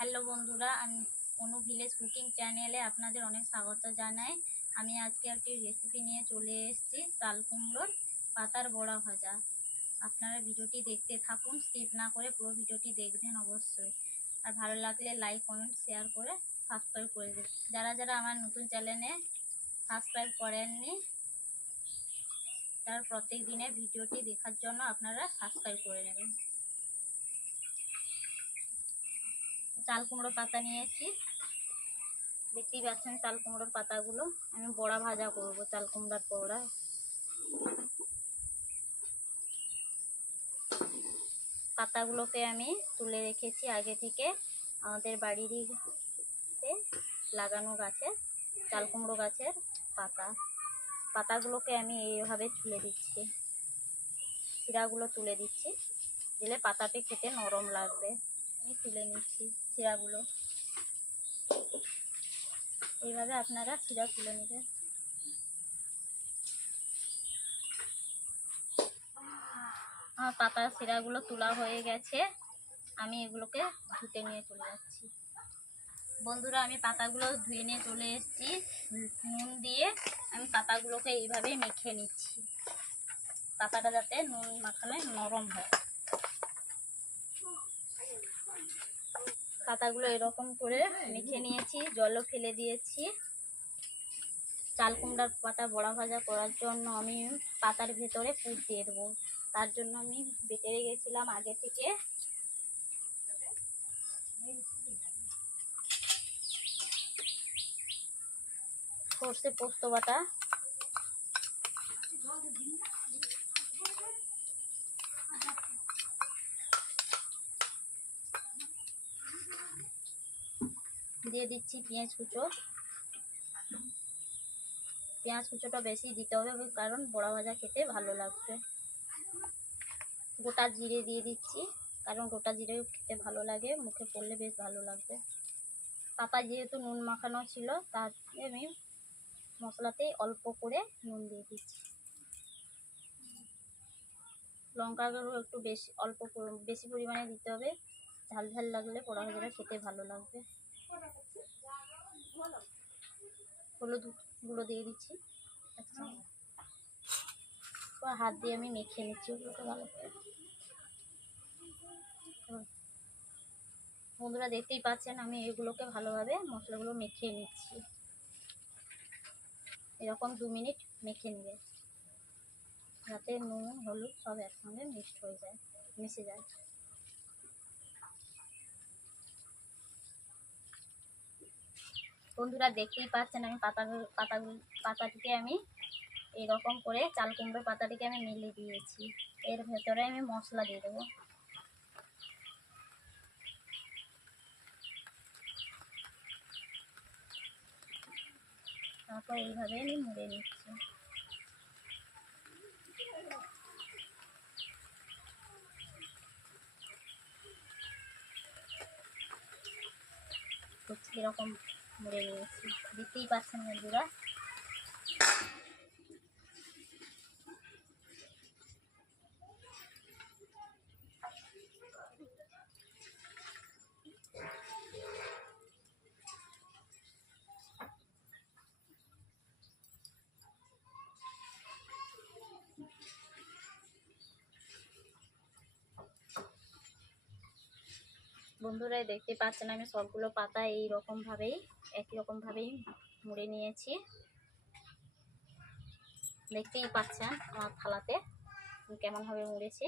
Hello বন্ধুরা, আমি অনু village cooking চ্যানেলে আপনাদের অনেক স্বাগত জানাই। আমি আজকে একটি রেসিপি নিয়ে চলে এসেছি, চাল কুমড়োর পাতার বড়া ভাজা। আপনারা ভিডিওটি দেখতে থাকুন, স্কিপ না করে পুরো ভিডিওটি দেখবেন অবশ্যই। আর ভালো লাগলে লাইক কমেন্ট শেয়ার করে সাবস্ক্রাইব করে দেবেন। যারা যারা আমার নতুন চ্যানেলে সাবস্ক্রাইব করেননি, তার প্রত্যেক দিনের ভিডিওটি দেখার জন্য আপনারা সাবস্ক্রাইব করে নেবেন। চাল কুমড়ো পাতা নিয়েছি, দেখতেই পাচ্ছেন চাল কুমড়োর পাতাগুলো। আমি বড়া ভাজা করব, চাল কুমড়ার বড়া। পাতাগুলোকে আমি তুলে রেখেছি আগে থেকে, আমাদের বাড়িরই লাগানো গাছের চাল কুমড়ো গাছের পাতাগুলোকে আমি এইভাবে তুলে দিচ্ছি, শিরাগুলো তুলে দিচ্ছি, দিলে পাতাটি খেতে নরম লাগবে। আমি তুলে নিচ্ছি শিরাগুলো, এইভাবে আপনারা শিরা তুলে নেবেন। আমার পাতার শিরাগুলো তোলা হয়ে গেছে, আমি এগুলোকে ধুতে নিয়ে চলে যাচ্ছি। বন্ধুরা, আমি পাতাগুলো ধুয়ে নিয়ে চলে এসেছি। নুন দিয়ে আমি পাতাগুলোকে এইভাবে মেখে নিচ্ছি, পাতাটা যাতে নুন মাখালে নরম হয়। পাতাগুলো এরকম করে মেখে নিয়েছি, জলও ফেলে দিয়েছি। চাল কুমড়ার পাতা বড়া ভাজা করার জন্য আমি পাতার ভেতরে পুর দিয়ে দেবো। তার জন্য আমি বেটে রেখেছিলাম আগে থেকে সর্ষে পোস্ত বাটা, দিয়ে দিচ্ছি পেঁয়াজ কুচো। পেঁয়াজ কুচোটা বেশি দিতে হবে, কারণ বড়া ভাজা খেতে ভালো লাগবে। গোটা জিরে দিয়ে দিচ্ছি, কারণ গোটা জিরে খেতে ভালো লাগে, মুখে পড়লে বেশ ভালো লাগবে। পাতা যেহেতু নুন মাখানো ছিল, তার আমি মশলাতে অল্প করে নুন দিয়ে দিচ্ছি। লঙ্কা গুঁড়ো একটু বেশি পরিমাণে দিতে হবে, ঝাল ঝাল লাগলে বড়া ভাজাটা খেতে ভালো লাগবে। হলুদ গুঁড়ো দিয়ে দিচ্ছি। আচ্ছা, হাত দিয়ে আমি মেখে নিচ্ছি ওগুলোকে ভালো করে। বন্ধুরা, দেখতেই পাচ্ছেন আমি এগুলোকে ভালোভাবে মশলাগুলো মেখে নিচ্ছি। এরকম 2 মিনিট মেখে নিয়ে, যাতে নুন হলুদ সব একসঙ্গে মিশে যায়। বন্ধুরা, দেখতেই পাচ্ছেন আমি পাতাটিকে আমি এরকম করে চাল কুমড়োর পাতাটিকে আমি মিলিয়ে দিয়েছি। এর ভেতরে আমি মশলা দিয়ে দেবো। তারপর এইভাবে আমি মুড়ে নিচ্ছি। এরকম মুড়ে নিয়েছি, দেখতেই পাচ্ছেন বন্ধুরা। বন্ধুরা, দেখতে পাচ্ছেন আমি সবগুলো পাতা একই রকম ভাবেই মুড়ে নিয়েছি। দেখতেই পাচ্ছেন আমার থালাতে কেমন ভাবে মুড়েছি।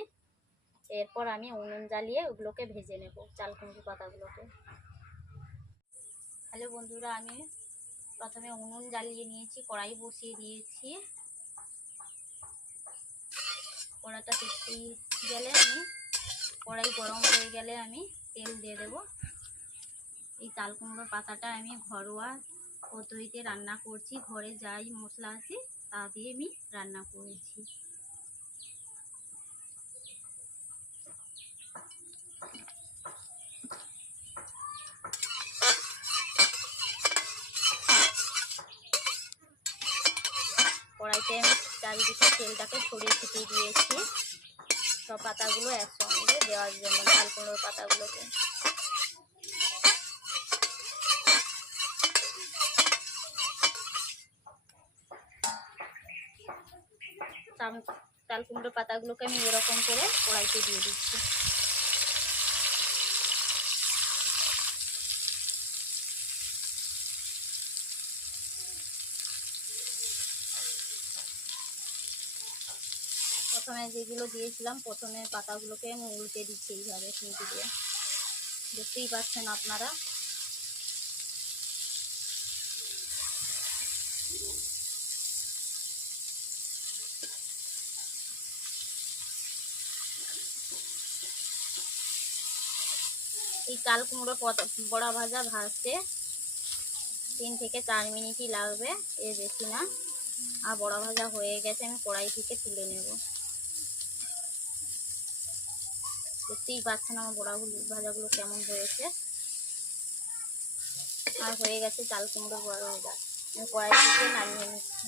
এরপর আমি উনুন জ্বালিয়ে ওগুলোকে ভেজে নেব, চাল কুমড়ো পাতাগুলোকে। হ্যালো বন্ধুরা, আমি প্রথমে উনুন জ্বালিয়ে নিয়েছি, কড়াই বসিয়ে দিয়েছি। কড়াটা কড়াই গরম হয়ে গেলে আমি তেল দিয়ে দেব। এই চাল কুমড়োর পাতাটা আমি ঘরোয়া পদ্ধতিতে রান্না করছি, ঘরে যাই মশলা আছে তা দিয়ে আমি রান্না করেছি। কড়াইতে আমি চারিদিকে তেলটাকে ছড়িয়ে ছিটিয়ে দিয়েছি, সব পাতাগুলো একসঙ্গে দেওয়ার জন্য চাল কুমড়োর পাতাগুলোকে। চাল কুমড়োর পাতাগুলোকে আমি এরকম করে কড়াইতে দিয়ে দিচ্ছি। প্রথমে যেগুলো দিয়েছিলাম প্রথমে পাতাগুলোকে আমি উল্টে দিচ্ছি এইভাবে খুন্তি দিয়ে, দেখতেই পাচ্ছেন আপনারা। এই চাল কুমড়ো বড়া ভাজা ভাজতে 3 থেকে 4 মিনিটই লাগবে, এর বেশি না। আর বড়া ভাজা হয়ে গেছে, আমি কড়াই থেকে তুলে নেব। দেখতেই পাচ্ছেন আমার ভাজাগুলো কেমন হয়েছে। আর হয়ে গেছে চাল কুমড়োর বড়া ভাজা, আমি কড়াই থেকে নামিয়ে নিচ্ছি।